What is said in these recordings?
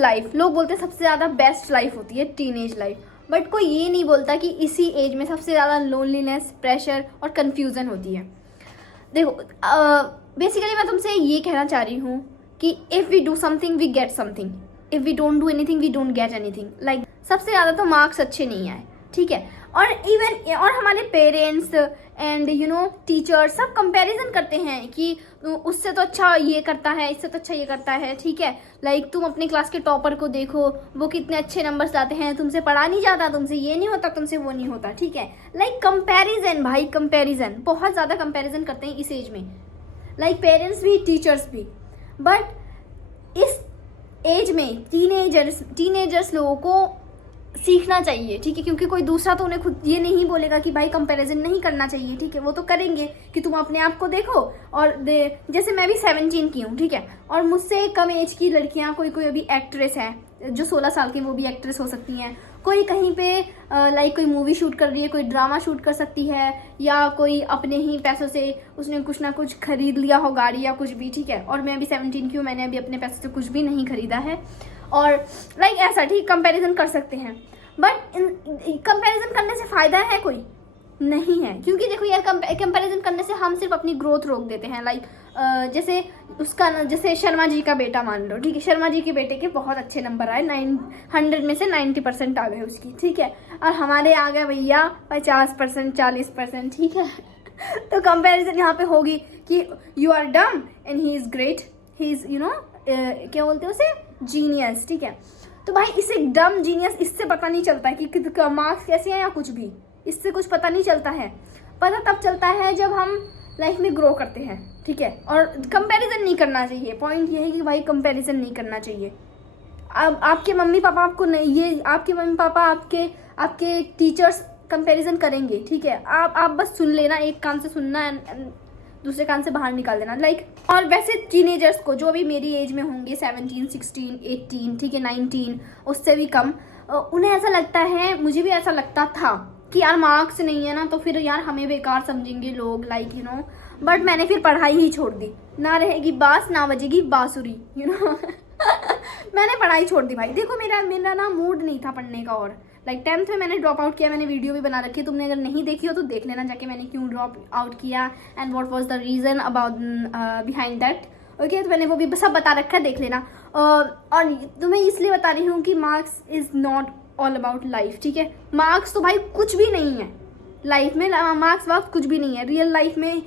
Life, लोग बोलते हैं सबसे ज़्यादा बेस्ट लाइफ होती है टीनेज लाइफ, बट कोई ये नहीं बोलता कि इसी एज में सबसे ज़्यादा लोनलीनेस, प्रेशर और कन्फ्यूज़न होती है। देखो बेसिकली मैं तुमसे ये कहना चाह रही हूँ कि if we do something we get something, if we don't do anything we don't get anything. Like सबसे ज़्यादा तो मार्क्स अच्छे नहीं आए, ठीक है, और इवन और हमारे पेरेंट्स एंड टीचर्स सब कंपैरिजन करते हैं कि उससे तो अच्छा ये करता है, इससे तो अच्छा ये करता है, ठीक है। लाइक तुम अपने क्लास के टॉपर को देखो, वो कितने अच्छे नंबर्स लाते हैं, तुमसे पढ़ा नहीं जाता, तुमसे ये नहीं होता, तुमसे वो नहीं होता, ठीक है। लाइक कंपैरिजन भाई, कंपैरिजन बहुत ज़्यादा कंपैरिजन करते हैं इस एज में, लाइक पेरेंट्स भी टीचर्स भी। बट इस एज में टीनेजर्स लोगों को सीखना चाहिए, ठीक है, क्योंकि कोई दूसरा तो उन्हें खुद ये नहीं बोलेगा कि भाई कंपैरिजन नहीं करना चाहिए, ठीक है। वो तो करेंगे कि तुम अपने आप को देखो और जैसे मैं भी 17 की हूँ, ठीक है, और मुझसे कम एज की लड़कियाँ, कोई अभी एक्ट्रेस है जो 16 साल की, वो भी एक्ट्रेस हो सकती हैं। कोई कहीं पे लाइक कोई मूवी शूट कर रही है, कोई ड्रामा शूट कर सकती है, या कोई अपने ही पैसों से उसने कुछ ना कुछ खरीद लिया हो, गाड़ी या कुछ भी, ठीक है। और मैं अभी 17 की हूँ, मैंने अभी अपने पैसों से कुछ भी नहीं खरीदा है, और लाइक ऐसा, ठीक, कंपैरिजन कर सकते हैं। बट कंपैरिजन करने से फ़ायदा है कोई नहीं है, क्योंकि देखो यार कंपैरिजन करने से हम सिर्फ अपनी ग्रोथ रोक देते हैं। लाइक जैसे शर्मा जी का बेटा मान लो, ठीक है, शर्मा जी के बेटे के बहुत अच्छे नंबर आए, 100 में से 90% आ गए उसकी, ठीक है, और हमारे आ गए भैया 50%, 40%, ठीक है। तो कंपैरिजन यहाँ पे होगी कि you are dumb and he is great, he is क्या बोलते हैं उसे, जीनियस, ठीक है। तो भाई इसे डम जीनियस इससे पता नहीं चलता है कि मार्क्स कैसे हैं या कुछ भी, इससे कुछ पता नहीं चलता है। पता तब चलता है जब हम लाइफ में ग्रो करते हैं, ठीक है। और कंपैरिजन नहीं करना चाहिए, पॉइंट ये है कि भाई कंपैरिजन नहीं करना चाहिए। अब आपके मम्मी पापा आपको नहीं, ये आपके मम्मी पापा आपके टीचर्स कंपैरिजन करेंगे, ठीक है। आप बस सुन लेना, एक कान से सुनना, दूसरे कान से बाहर निकाल देना। लाइक और वैसे टीनेजर्स को जो अभी मेरी एज में होंगे, 17, 16, 18, ठीक है, 19, उससे भी कम, उन्हें ऐसा लगता है, मुझे भी ऐसा लगता था कि यार मार्क्स नहीं है ना तो फिर यार हमें बेकार समझेंगे लोग, लाइक बट मैंने फिर पढ़ाई ही छोड़ दी, ना रहेगी बास ना बजेगी बांसुरी, मैंने पढ़ाई छोड़ दी भाई। देखो मेरा ना मूड नहीं था पढ़ने का, और लाइक 10th में मैंने ड्रॉप आउट किया, मैंने वीडियो भी बना रखी है, तुमने अगर नहीं देखी हो तो देख लेना जाके मैंने क्यों ड्रॉप आउट किया and what was the reason about behind that, okay. तो मैंने वो भी सब बता रखा है, देख लेना। और तुम्हें इसलिए बता रही हूँ कि marks is not all about life, ठीक है। मार्क्स तो भाई कुछ भी नहीं है लाइफ में, मार्क्स वार्क्स कुछ भी नहीं है। रियल लाइफ में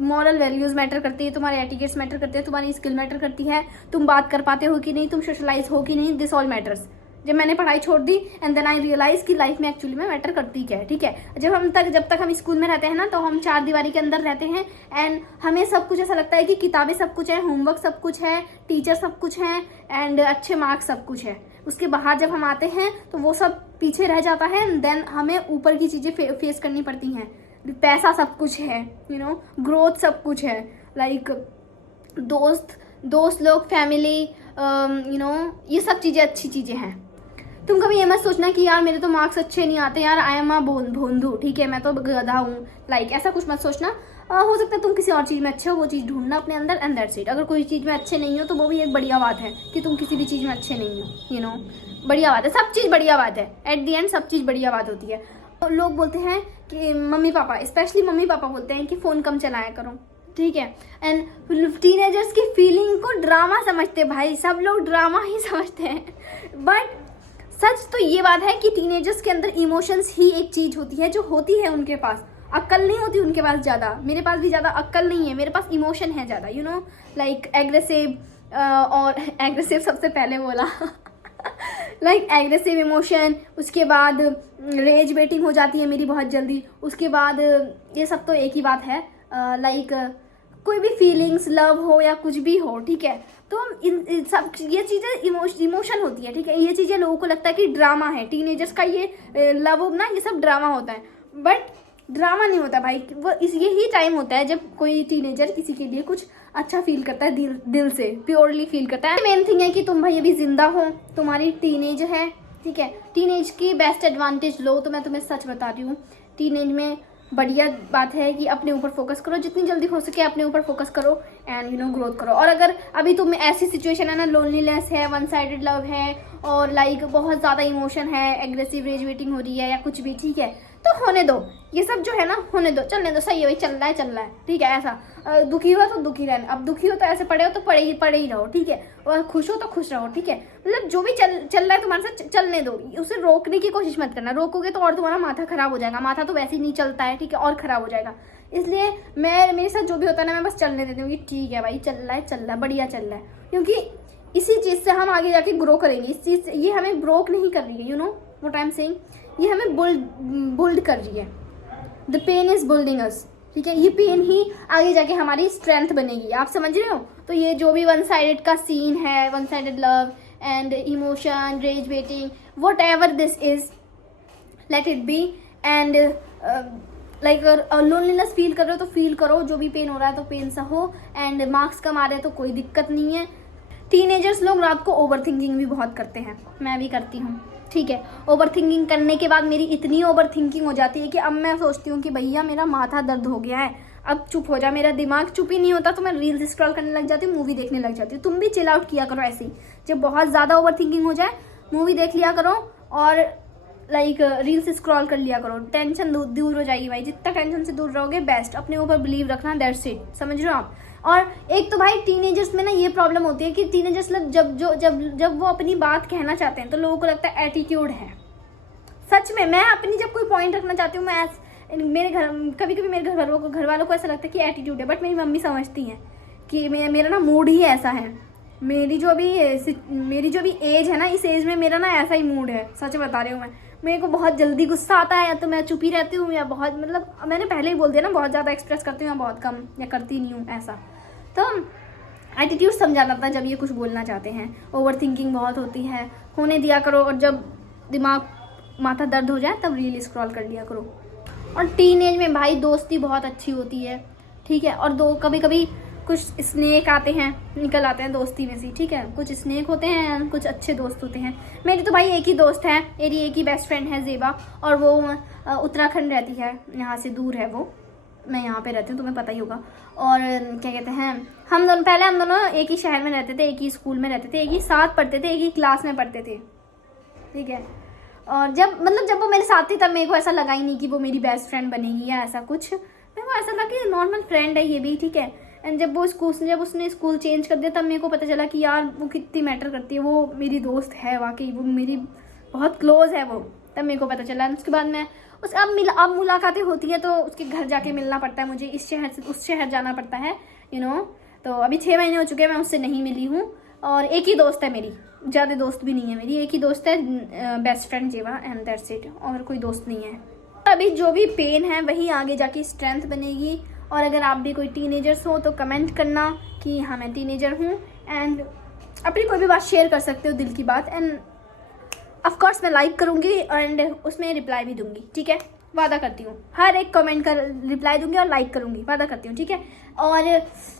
मॉरल वैल्यूज़ मैटर करती है, तुम्हारे एटिकेट्स मैटर करते हैं, तुम्हारी स्किल मैटर करती है, तुम बात कर पाते हो कि नहीं, तुम सोशलाइज हो कि नहीं, दिस ऑल मैटर्स। जब मैंने पढ़ाई छोड़ दी एंड देन आई रियलाइज कि लाइफ में एक्चुअली में मैटर करती क्या है, ठीक है। जब तक हम स्कूल में रहते हैं ना, तो हम 4 दीवारी के अंदर रहते हैं एंड हमें सब कुछ ऐसा लगता है कि किताबें सब कुछ है, होमवर्क सब कुछ है, टीचर सब कुछ है एंड अच्छे मार्क्स सब कुछ है। उसके बाहर जब हम आते हैं तो वो सब पीछे रह जाता है एंड देन हमें ऊपर की चीज़ें फेस करनी पड़ती हैं। पैसा सब कुछ है, ग्रोथ सब कुछ है, लाइक दोस्त लोग, फैमिली, ये सब चीज़ें अच्छी चीज़ें हैं। तुम कभी ये मत सोचना कि यार मेरे तो मार्क्स अच्छे नहीं आते, यार आई एम अ भोंदू, ठीक है, मैं तो गधा हूँ, लाइक ऐसा कुछ मत सोचना। हो सकता है तुम किसी और चीज़ में अच्छे हो, वो चीज़ ढूंढना अपने अंदर एंड दैट्स इट। अगर कोई चीज़ में अच्छे नहीं हो तो वो भी एक बढ़िया बात है कि तुम किसी भी चीज़ में अच्छे नहीं हो, बढ़िया बात है, सब चीज़ बढ़िया बात है, एट दी एंड सब चीज़ बढ़िया बात होती है। तो लोग बोलते हैं कि mummy papa, specially mummy papa बोलते हैं कि फ़ोन कम चलाया करो, ठीक है। एंड टीनेजर्स की फीलिंग को ड्रामा समझते भाई, सब लोग ड्रामा ही समझते हैं। बट सच तो ये बात है कि टीनेजर्स के अंदर इमोशंस ही एक चीज़ होती है जो होती है उनके पास, अक्ल नहीं होती उनके पास ज़्यादा। मेरे पास भी ज़्यादा अक्ल नहीं है, मेरे पास इमोशन है ज़्यादा, लाइक एग्रेसिव, और एग्रेसिव सबसे पहले बोला लाइक एग्रेसिव इमोशन, उसके बाद रेज बेटिंग हो जाती है मेरी बहुत जल्दी, उसके बाद ये सब तो एक ही बात है। लाइक कोई भी फीलिंग्स, लव हो या कुछ भी हो, ठीक है, तो इन सब ये चीज़ें इमोशन होती है, ठीक है। ये चीज़ें लोगों को लगता है कि ड्रामा है, टीनेजर्स का ये लव ना, ये सब ड्रामा होता है, बट ड्रामा नहीं होता भाई। वो यही टाइम होता है जब कोई टीनेजर किसी के लिए कुछ अच्छा फील करता है, दिल से प्योरली फील करता है। मेन थिंग है कि तुम भाई अभी जिंदा हो, तुम्हारी टीनेज है, ठीक है। टीनेज की बेस्ट एडवांटेज लो, तो मैं तुम्हें सच बता रही हूँ, टीनेज में बढ़िया बात है कि अपने ऊपर फोकस करो, जितनी जल्दी हो सके अपने ऊपर फोकस करो एंड ग्रोथ करो। और अगर अभी तुम ऐसी सिचुएशन है ना, लोनलीनेस है, वन साइडेड लव है और लाइक बहुत ज़्यादा इमोशन है, एग्रेसिव रेज वेटिंग हो रही है या कुछ भी, ठीक है, तो होने दो, ये सब जो है ना होने दो, चलने दो, सही है भाई, चल रहा है, ठीक है। ऐसा दुखी हुआ तो दुखी रहना, अब दुखी हो तो ऐसे पड़े हो तो पड़े ही रहो, ठीक है, और खुश हो तो खुश रहो, ठीक है। मतलब जो भी चल रहा है तुम्हारे साथ चलने दो, उसे रोकने की कोशिश मत करना, रोकोगे तो और तुम्हारा माथा खराब हो जाएगा, माथा तो वैसे ही नहीं चलता है, ठीक है, और खराब हो जाएगा। इसलिए मेरे साथ जो भी होता है ना, मैं बस चलने देती हूँ कि ठीक है भाई, चल रहा है, बढ़िया चल रहा है, क्योंकि इसी चीज़ से हम आगे जाके ग्रो करेंगे। इस चीज़ से ये हमें ब्रोक नहीं कर रही है, you know what I am saying, ये हमें बुल्ड कर रही है। द पेन इज बुल्डिंग अस, ठीक है, ये पेन ही आगे जाके हमारी स्ट्रेंथ बनेगी, आप समझ रहे हो। तो ये जो भी वन साइडेड का सीन है, one sided love and emotion, rage waiting, whatever this is, let it be. And like loneliness feel कर रहे हो तो फील करो, जो भी पेन हो रहा है तो पेन सहो। एंड मार्क्स कम आ रहे हैं तो कोई दिक्कत नहीं है। टीनेजर्स लोग रात को ओवर थिंकिंग भी बहुत करते हैं, मैं भी करती हूँ, ठीक है। ओवर थिंकिंग करने के बाद मेरी इतनी ओवर थिंकिंग हो जाती है कि अब मैं सोचती हूँ कि भैया मेरा माथा दर्द हो गया है, अब चुप हो जा। मेरा दिमाग चुप ही नहीं होता तो मैं रील्स स्क्रॉल करने लग जाती हूँ, मूवी देखने लग जाती हूँ। तुम भी चिल आउट किया करो ऐसे ही, जब बहुत ज़्यादा ओवर थिंकिंग हो जाए मूवी देख लिया करो और लाइक रील्स स्क्रॉल कर लिया करो, टेंशन दूर हो जाएगी भाई। जितना टेंशन से दूर रहोगे बेस्ट, अपने ऊपर बिलीव रखना, दैट्स इट, समझ रहे हो आप। और एक तो भाई टीनेजर्स में ना ये प्रॉब्लम होती है कि टीनेजर्स लोग जब वो अपनी बात कहना चाहते हैं तो लोगों को लगता है एटीट्यूड है। सच में मैं अपनी जब कोई पॉइंट रखना चाहती हूँ, मैं मेरे कभी कभी मेरे घर वालों को ऐसा लगता है कि एटीट्यूड है, बट मेरी मम्मी समझती हैं कि मेरा ना मूड ही ऐसा है। मेरी जो भी एज है ना, इस एज में मेरा ना ऐसा ही मूड है, सच बता रही हूँ मैं। मेरे को बहुत जल्दी गुस्सा आता है, या तो मैं चुप ही रहती हूँ, या बहुत मतलब मैंने पहले ही बोल दिया ना, बहुत ज़्यादा एक्सप्रेस करती हूँ या बहुत कम या करती नहीं हूँ ऐसा। तो एटीट्यूड समझाता था जब ये कुछ बोलना चाहते हैं। ओवर थिंकिंग बहुत होती है, होने दिया करो, और जब दिमाग माथा दर्द हो जाए तब रील स्क्रॉल कर लिया करो। और टीनेज में भाई दोस्ती बहुत अच्छी होती है, ठीक है। और कभी कभी कुछ स्नेक आते हैं, निकल आते हैं दोस्ती में से, ठीक है। कुछ स्नेक होते हैं, कुछ अच्छे दोस्त होते हैं। मेरी तो भाई एक ही दोस्त है, मेरी एक ही बेस्ट फ्रेंड है ज़ेबा, और वो उत्तराखंड रहती है, यहाँ से दूर है वो, मैं यहाँ पे रहती हूँ, तुम्हें पता ही होगा। और क्या कहते हैं, हम दोनों एक ही शहर में रहते थे, एक ही स्कूल में रहते थे, एक ही साथ पढ़ते थे, एक ही क्लास में पढ़ते थे, ठीक है। और जब वो मेरे साथ थी तब मेरे को ऐसा लगा ही नहीं कि वो मेरी बेस्ट फ्रेंड बनेगी या ऐसा कुछ। मेरे को ऐसा था कि नॉर्मल फ्रेंड है ये भी, ठीक है। एंड जब उसने स्कूल चेंज कर दिया तब मेरे को पता चला कि यार वो कितनी मैटर करती है, वो मेरी दोस्त है वाकई, वो मेरी बहुत क्लोज है वो, तब मेरे को पता चला। उसके बाद मैं अब मुलाकातें होती है तो उसके घर जाके मिलना पड़ता है मुझे, इस शहर से उस शहर जाना पड़ता है, यू नो। तो अभी 6 महीने हो चुके हैं मैं उससे नहीं मिली हूँ, और एक ही दोस्त है मेरी, ज़्यादा दोस्त भी नहीं है मेरी, एक ही दोस्त है, बेस्ट फ्रेंड जेवा, एंड दैट्स इट, और कोई दोस्त नहीं है। अभी जो भी पेन है वही आगे जाके स्ट्रेंथ बनेगी। और अगर आप भी कोई टीनेजर्स हो तो कमेंट करना कि हाँ मैं टीनेजर हूँ, एंड अपनी कोई भी बात शेयर कर सकते हो, दिल की बात, एंड ऑफ कोर्स मैं लाइक करूँगी एंड उसमें रिप्लाई भी दूंगी, ठीक है, वादा करती हूँ। हर एक कमेंट का रिप्लाई दूंगी और लाइक करूँगी, वादा करती हूँ, ठीक है। और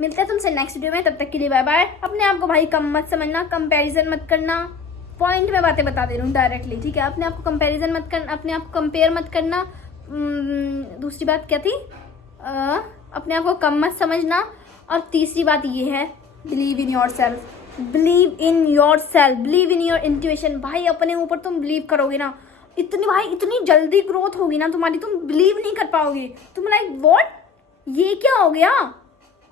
मिलते हैं तुमसे नेक्स्ट वीडियो में, तब तक के लिए बाय बाय। अपने आप को भाई कम मत समझना, कंपैरिजन मत करना, पॉइंट में बातें बता दे रही हूँ डायरेक्टली, ठीक है। अपने आप को कंपैरिजन मत करना, अपने आप को कंपेयर मत करना। दूसरी बात क्या थी, अपने आप को कम मत समझना। और तीसरी बात ये है, believe in your self, believe in your self, believe in your intuition. भाई अपने ऊपर तुम बिलीव करोगे ना, इतनी जल्दी ग्रोथ होगी ना तुम्हारी, तुम बिलीव नहीं कर पाओगे। तुम लाइक व्हाट, ये क्या हो गया,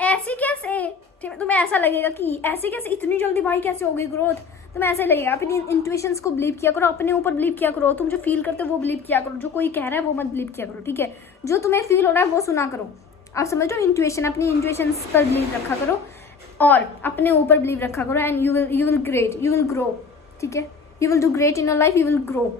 ऐसे कैसे, तुम्हें ऐसा लगेगा कि ऐसे कैसे, इतनी जल्दी भाई कैसे हो गई ग्रोथ, तुम्हें ऐसे लगेगा। अपनी इंट्यूशंस को बिलीव किया करो, अपने ऊपर बिलीव किया करो, तुम जो फील करते हो वो बिलीव किया करो, जो कोई कह रहा है वो मत बिलीव किया करो, ठीक है। जो तुम्हें फील हो रहा है वो सुना करो, आप समझ रहे हो। इंट्यूशन, अपनी इंट्यूशंस पर बिलीव रखा करो और अपने ऊपर बिलीव रखा करो, एंड यू विल ग्रो, ठीक है। You will do great in your life, you will grow.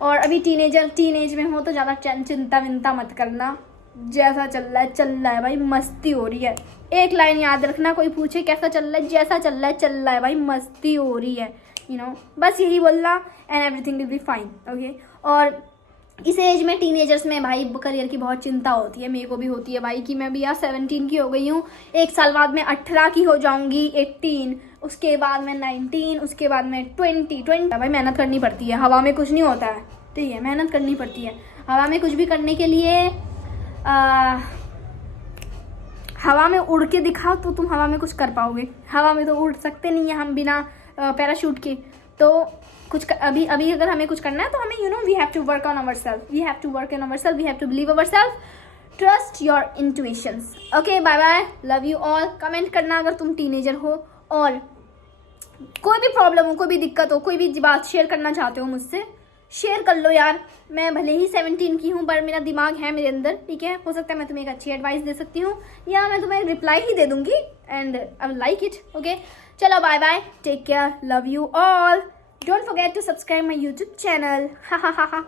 और अभी टीनेज में हो तो ज़्यादा चिंता विंता मत करना, जैसा चल रहा है भाई, मस्ती हो रही है। एक लाइन याद रखना, कोई पूछे कैसा चल रहा है, जैसा चल रहा है भाई, मस्ती हो रही है, यू नो, बस यही बोलना, and everything will be fine, okay. और इस एज में टीनेजर्स में भाई करियर की बहुत चिंता होती है, मेरे को भी होती है भाई, कि मैं भी यार 17 की हो गई हूँ, 1 साल बाद मैं 18 की हो जाऊंगी, 18, उसके बाद मैं 19, उसके बाद मैं 20। भाई मेहनत करनी पड़ती है, हवा में कुछ नहीं होता है, ठीक है, मेहनत करनी पड़ती है। हवा में कुछ भी करने के लिए हवा में उड़ के दिखाओ तो तुम हवा में कुछ कर पाओगे, हवा में तो उड़ सकते नहीं है हम बिना पैराशूट के। तो अभी अगर हमें कुछ करना है तो हमें we have to work on our self, we have to work on our self, we have to believe our self, trust your intuitions. Okay, bye bye, love you all. Comment करना अगर तुम टीनेजर हो और कोई भी problem हो, कोई भी दिक्कत हो, कोई भी बात शेयर करना चाहते हो मुझसे, शेयर कर लो यार। मैं भले ही 17 की हूँ पर मेरा दिमाग है मेरे अंदर, ठीक है। हो सकता है मैं तुम्हें एक अच्छी एडवाइस दे सकती हूँ या मैं तुम्हें रिप्लाई ही दे दूंगी and I will like it. Okay, चलो bye bye, take care, love you all. Don't forget to subscribe my YouTube channel. हा हा हा हा।